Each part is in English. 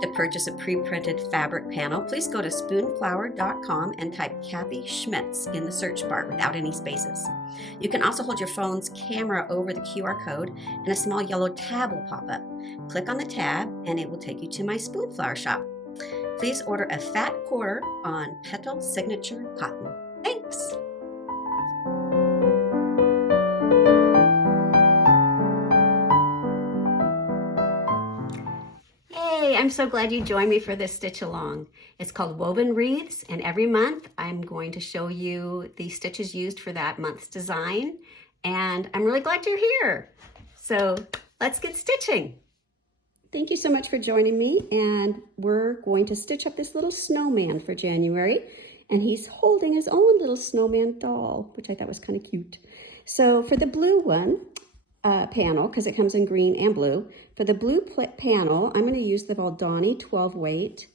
To purchase a pre-printed fabric panel, please go to spoonflower.com and type Kathy Schmitz in the search bar without any spaces. You can also hold your phone's camera over the QR code and a small yellow tab will pop up. Click on the tab and it will take you to my Spoonflower shop. Please order a fat quarter on Petal Signature Cotton. Thanks! Hey, I'm so glad you joined me for this stitch along. It's called Woven Wreaths, and every month I'm going to show you the stitches used for that month's design, and I'm really glad you're here. So let's get stitching. Thank you so much for joining me, and we're going to stitch up this little snowman for January, and he's holding his own little snowman doll, which I thought was kind of cute. So for the blue one, panel, because it comes in green and blue. For the blue panel, I'm going to use the Valdani 12 weight.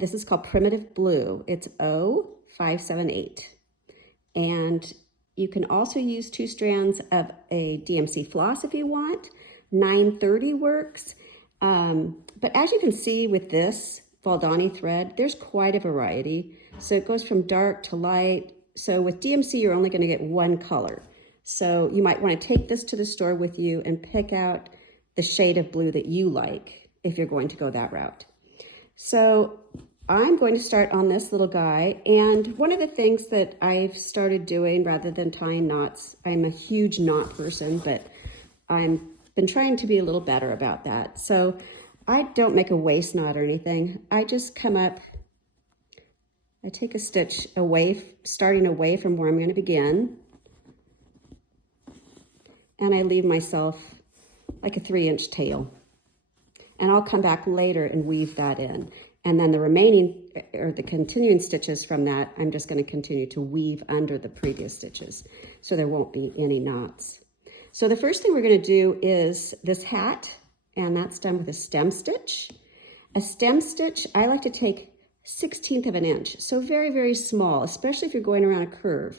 This is called Primitive Blue. It's 0578. And you can also use 2 strands of a DMC floss if you want. 930 works. But as you can see with this Valdani thread, there's quite a variety. So it goes from dark to light. So with DMC, you're only going to get one color. So you might want to take this to the store with you and pick out the shade of blue that you like if you're going to go that route. So I'm going to start on this little guy. And one of the things that I've started doing rather than tying knots, I'm a huge knot person, but I've been trying to be a little better about that. So I don't make a waist knot or anything. I just come up, I take a stitch away, starting away from where I'm going to begin. And I leave myself like a 3-inch tail. And I'll come back later and weave that in. And then the remaining, or the continuing stitches from that, I'm just going to continue to weave under the previous stitches. So there won't be any knots. So the first thing we're going to do is this hat, and that's done with a stem stitch. A stem stitch, I like to take 1/16 of an inch. So very, very small, especially if you're going around a curve.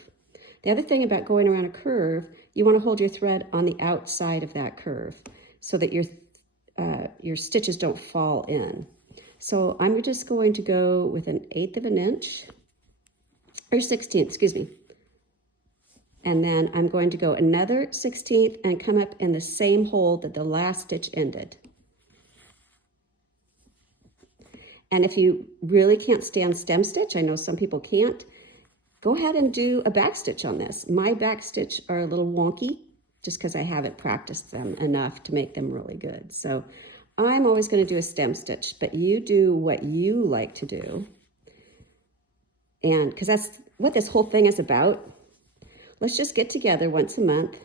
The other thing about going around a curve, you want to hold your thread on the outside of that curve so that your stitches don't fall in. So I'm just going to go with 1/8 of an inch, or 1/16, excuse me. And then I'm going to go another 1/16 and come up in the same hole that the last stitch ended. And if you really can't stand stem stitch, I know some people can't, go ahead and do a back stitch on this. My back stitch are a little wonky just because I haven't practiced them enough to make them really good. So I'm always going to do a stem stitch, but you do what you like to do. And because that's what this whole thing is about. Let's just get together once a month,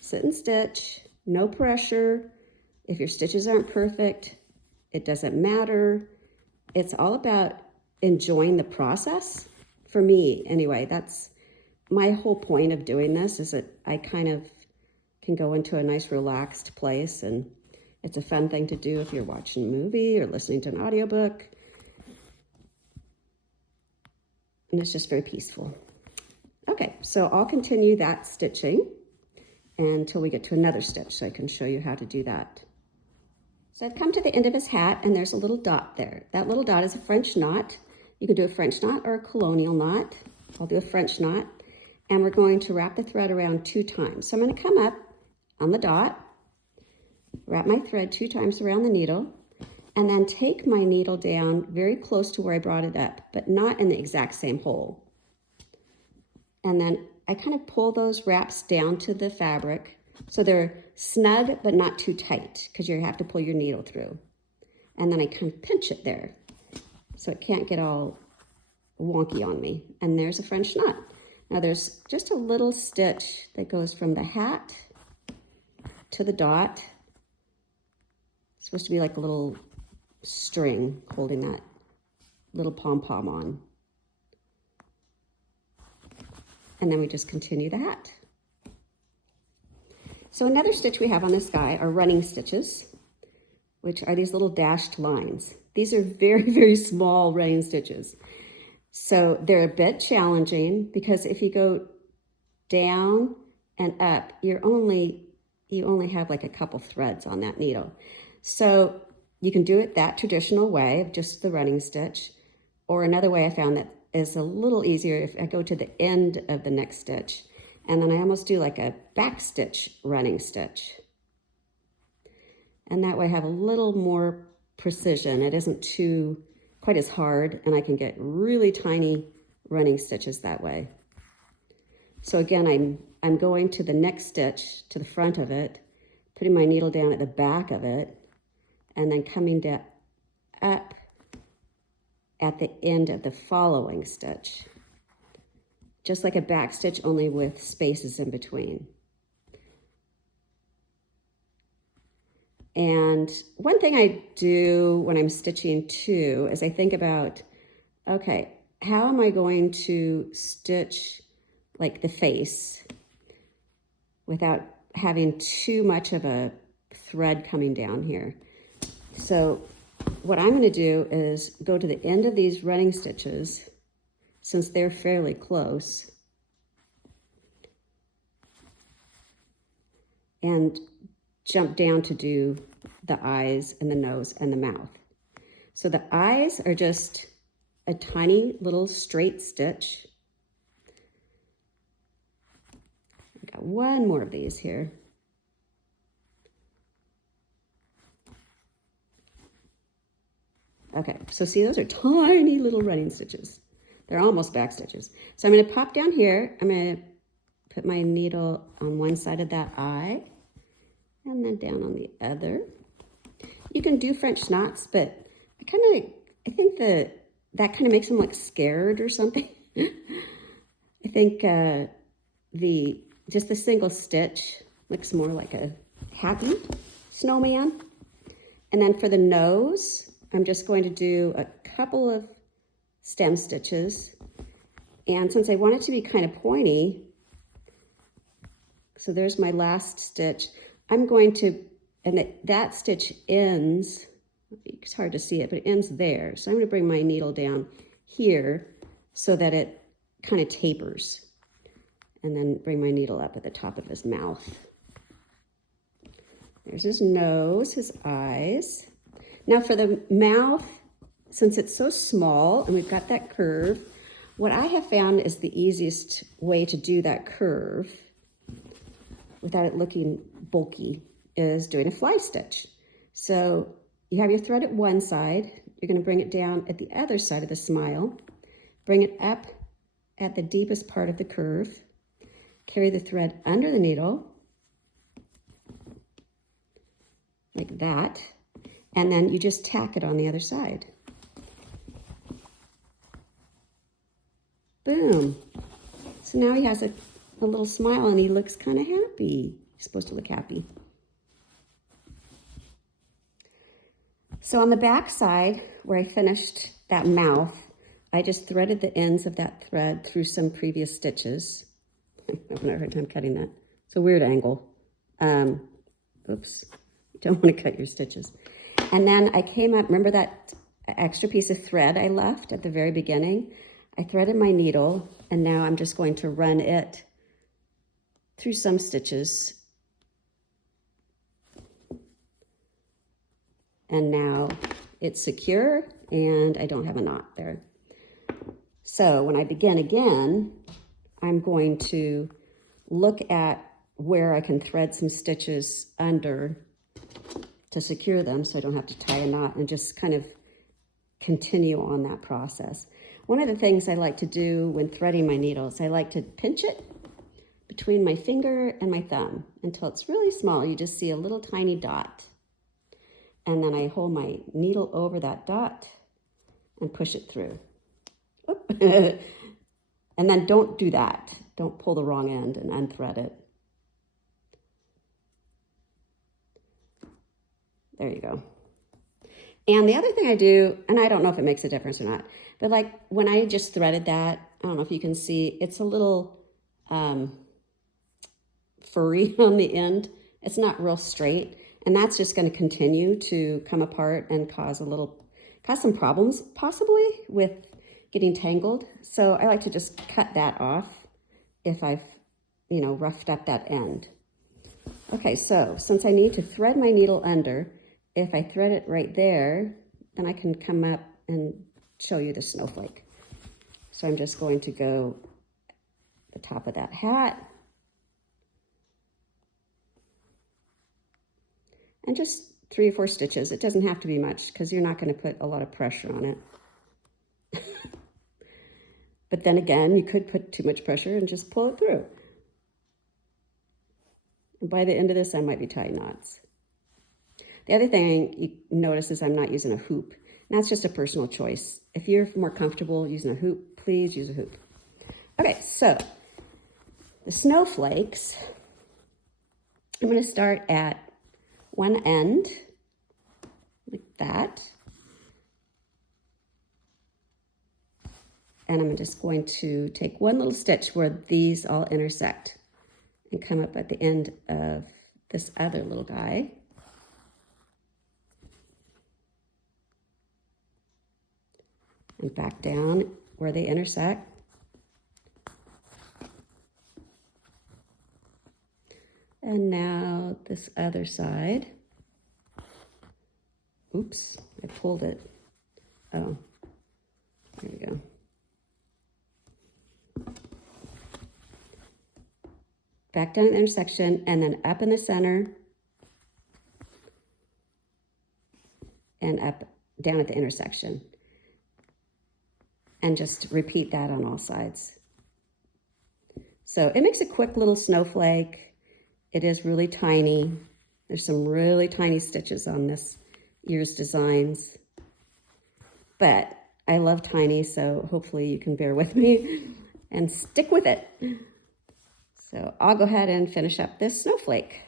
sit and stitch, no pressure. If your stitches aren't perfect, it doesn't matter. It's all about enjoying the process. For me, anyway, that's my whole point of doing this, is that I kind of can go into a nice relaxed place, and it's a fun thing to do if you're watching a movie or listening to an audiobook. And it's just very peaceful. Okay, so I'll continue that stitching until we get to another stitch so I can show you how to do that. So I've come to the end of his hat and there's a little dot there. That little dot is a French knot. You can do a French knot or a colonial knot. I'll do a French knot. And we're going to wrap the thread around 2 times. So I'm going to come up on the dot, wrap my thread 2 times around the needle, and then take my needle down very close to where I brought it up, but not in the exact same hole. And then I kind of pull those wraps down to the fabric so they're snug but not too tight, because you have to pull your needle through. And then I kind of pinch it there so it can't get all wonky on me. And there's a French knot. Now there's just a little stitch that goes from the hat to the dot. It's supposed to be like a little string holding that little pom-pom on. And then we just continue the hat. So another stitch we have on this guy are running stitches, which are these little dashed lines. These are very, very small running stitches. So they're a bit challenging because if you go down and up, you only have like a couple threads on that needle. So You can do it that traditional way of just the running stitch, or another way I found that is a little easier if I go to the end of the next stitch, and then I almost do like a back stitch running stitch. And that way I have a little more precision. It isn't quite as hard, and I can get really tiny running stitches that way. So again, I'm going to the next stitch, to the front of it, putting my needle down at the back of it, and then coming down up at the end of the following stitch. Just like a back stitch, only with spaces in between. And one thing I do when I'm stitching too is I think about, okay, how am I going to stitch like the face without having too much of a thread coming down here? So what I'm going to do is go to the end of these running stitches, since they're fairly close, and jump down to do the eyes and the nose and the mouth. So the eyes are just a tiny little straight stitch. I got one more of these here. Okay, so see, those are tiny little running stitches. They're almost back stitches. So I'm going to pop down here. I'm going to put my needle on one side of that eye and then down on the other. You can do French knots, but I think that kind of makes them look scared or something. I think just the single stitch looks more like a happy snowman. And then for the nose, I'm just going to do a couple of stem stitches. And since I want it to be kind of pointy, so there's my last stitch, I'm going to, and that stitch ends, it's hard to see it, but it ends there. So I'm going to bring my needle down here so that it kind of tapers. And then bring my needle up at the top of his mouth. There's his nose, his eyes. Now for the mouth, since it's so small and we've got that curve, what I have found is the easiest way to do that curve without it looking bulky is doing a fly stitch. So you have your thread at one side, you're going to bring it down at the other side of the smile, bring it up at the deepest part of the curve, carry the thread under the needle, like that, and then you just tack it on the other side. Boom. So now he has a little smile and he looks kind of happy. He's supposed to look happy. So on the back side, where I finished that mouth, I just threaded the ends of that thread through some previous stitches. I'm having a hard time cutting that. It's a weird angle. Oops. You don't want to cut your stitches. And then I came up, remember that extra piece of thread I left at the very beginning? I threaded my needle, and now I'm just going to run it through some stitches. And now it's secure, and I don't have a knot there. So when I begin again, I'm going to look at where I can thread some stitches under to secure them so I don't have to tie a knot, and just kind of continue on that process. One of the things I like to do when threading my needles, I like to pinch it between my finger and my thumb until it's really small. You just see a little tiny dot. And then I hold my needle over that dot and push it through. And then don't do that. Don't pull the wrong end and unthread it. There you go. And the other thing I do, and I don't know if it makes a difference or not, but like when I just threaded that, I don't know if you can see, it's a little furry on the end. It's not real straight. And that's just going to continue to come apart and cause some problems possibly with getting tangled. So I like to just cut that off if I've, roughed up that end. Okay, so since I need to thread my needle under if I thread it right there, then I can come up and show you the snowflake. So I'm just going to go the top of that hat and just 3 or 4 stitches. It doesn't have to be much because you're not going to put a lot of pressure on it. But then again, you could put too much pressure and just pull it through. And by the end of this, I might be tying knots. The other thing you notice is I'm not using a hoop. And that's just a personal choice. If you're more comfortable using a hoop, please use a hoop. Okay, so the snowflakes, I'm going to start at one end, like that. And I'm just going to take one little stitch where these all intersect and come up at the end of this other little guy. And back down where they intersect. And now this other side. Oops, I pulled it. Oh, there we go. Back down at the intersection and then up in the center and up, down at the intersection. And just repeat that on all sides. So it makes a quick little snowflake. It is really tiny. There's some really tiny stitches on this year's designs. But I love tiny, so hopefully you can bear with me and stick with it. So I'll go ahead and finish up this snowflake.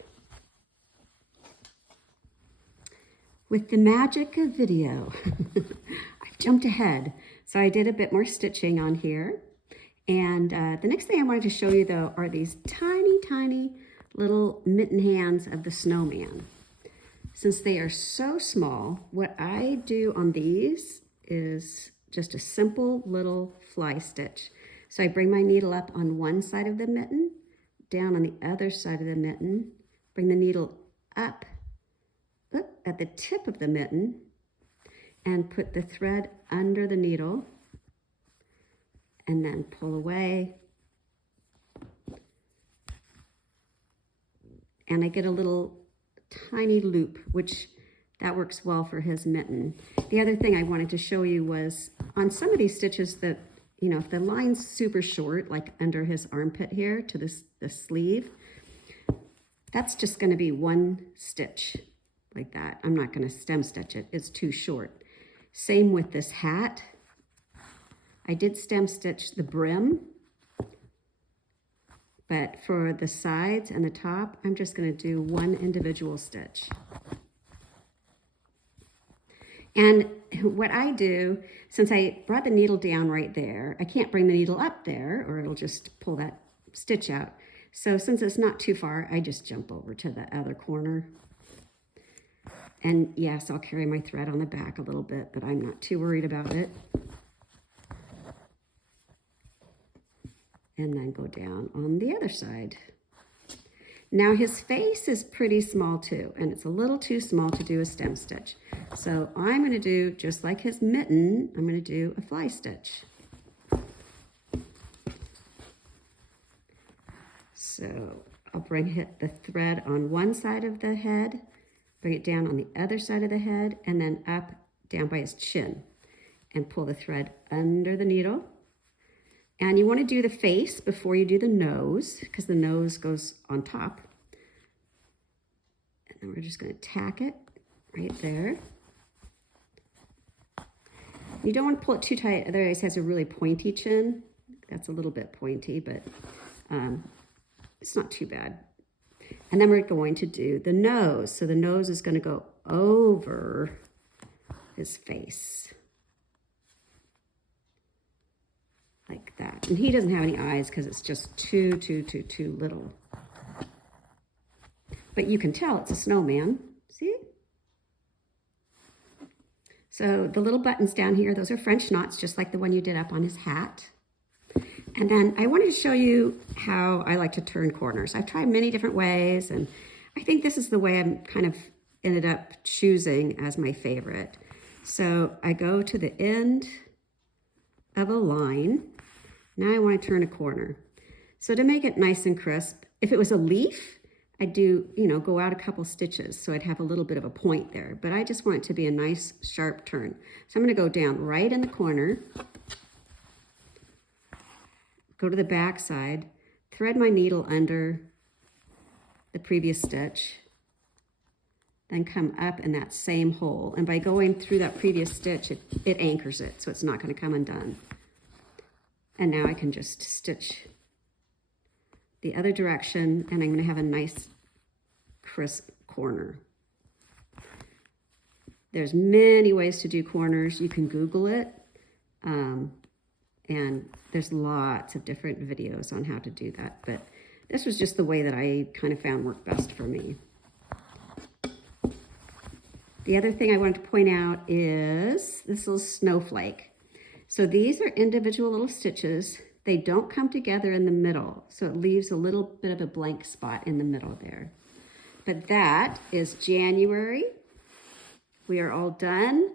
With the magic of video, I've jumped ahead. So I did a bit more stitching on here. And the next thing I wanted to show you though are these tiny, tiny little mitten hands of the snowman. Since they are so small, what I do on these is just a simple little fly stitch. So I bring my needle up on one side of the mitten, down on the other side of the mitten, bring the needle up at the tip of the mitten, and put the thread under the needle, and then pull away. And I get a little tiny loop, which that works well for his mitten. The other thing I wanted to show you was on some of these stitches that, you know, if the line's super short, like under his armpit here to the sleeve, that's just gonna be one stitch like that. I'm not gonna stem stitch it, it's too short. Same with this hat. I did stem stitch the brim, but for the sides and the top, I'm just gonna do one individual stitch. And what I do, since I brought the needle down right there, I can't bring the needle up there or it'll just pull that stitch out. So since it's not too far, I just jump over to the other corner. And yes, I'll carry my thread on the back a little bit, but I'm not too worried about it. And then go down on the other side. Now his face is pretty small too, and it's a little too small to do a stem stitch. So I'm going to do, just like his mitten, I'm going to do a fly stitch. So I'll bring the thread on one side of the head, bring it down on the other side of the head, and then up, down by his chin, and pull the thread under the needle. And you want to do the face before you do the nose, because the nose goes on top. And then we're just going to tack it right there. You don't want to pull it too tight, otherwise it has a really pointy chin. That's a little bit pointy, but it's not too bad. And then we're going to do the nose. So the nose is going to go over his face. Like that. And he doesn't have any eyes because it's just too little. But you can tell it's a snowman. See? So the little buttons down here, those are French knots, just like the one you did up on his hat. And then I wanted to show you how I like to turn corners. I've tried many different ways, and I think this is the way I'm kind of ended up choosing as my favorite. So I go to the end of a line. Now I want to turn a corner. So to make it nice and crisp, if it was a leaf, I'd do, go out a couple stitches so I'd have a little bit of a point there, but I just want it to be a nice sharp turn. So I'm going to go down right in the corner, go to the back side, thread my needle under the previous stitch, then come up in that same hole. And by going through that previous stitch, it anchors it, so it's not going to come undone. And now I can just stitch the other direction, and I'm going to have a nice crisp corner. There's many ways to do corners. You can Google it, and there's lots of different videos on how to do that, but this was just the way that I kind of found worked best for me. The other thing I wanted to point out is this little snowflake. So these are individual little stitches. They don't come together in the middle, so it leaves a little bit of a blank spot in the middle there. But that is January. We are all done.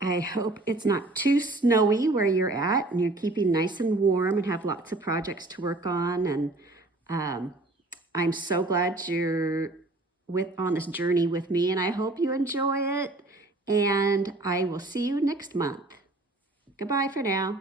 I hope it's not too snowy where you're at and you're keeping nice and warm and have lots of projects to work on. And I'm so glad you're on this journey with me, and I hope you enjoy it. And I will see you next month. Goodbye for now.